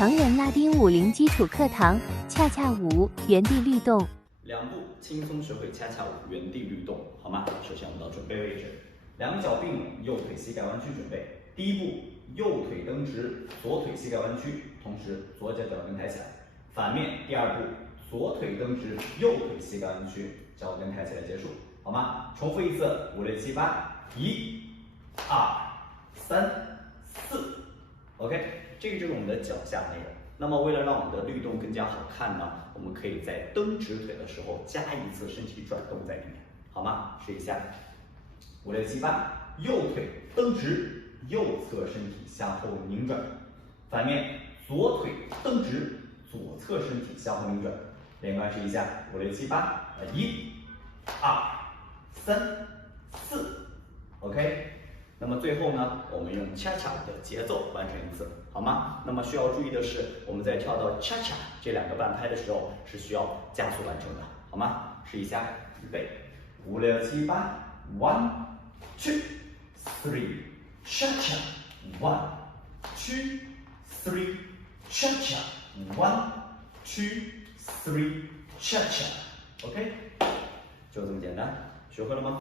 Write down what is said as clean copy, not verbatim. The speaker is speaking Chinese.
成人拉丁舞零基础课堂，恰恰舞原地律动。2步轻松学会恰恰舞原地律动，好吗？首先我们到准备位置，两个脚并拢，右腿膝盖弯曲准备。第一步，右腿蹬直，左腿膝盖弯曲，同时左脚脚跟抬起来。反面，第二步，左腿蹬直，右腿膝盖弯曲，脚跟抬起来结束，好吗？重复一次，5、6、7、8，1、2、3、4 ，OK， 这个就是我们的脚下内容。那么为了让我们的律动更加好看呢，我们可以在蹬直腿的时候加一次身体转动在里面，好吗？试一下，5、6、7、8，右腿蹬直，右侧身体向后拧转，反面左腿蹬直，左侧身体向后拧转，连贯试一下，5、6、7、8，1、2、3、4 ，OK。那么最后呢，我们用恰恰的节奏完成一次，好吗？那么需要注意的是，我们在跳到恰恰这2个半拍的时候，是需要加速完成的，好吗？试一下，预备，5、6、7、8 ，1、2、3， 恰恰 ，1、2、3， 恰恰 ，1、2、3， 恰恰 ，OK， 就这么简单，学会了吗？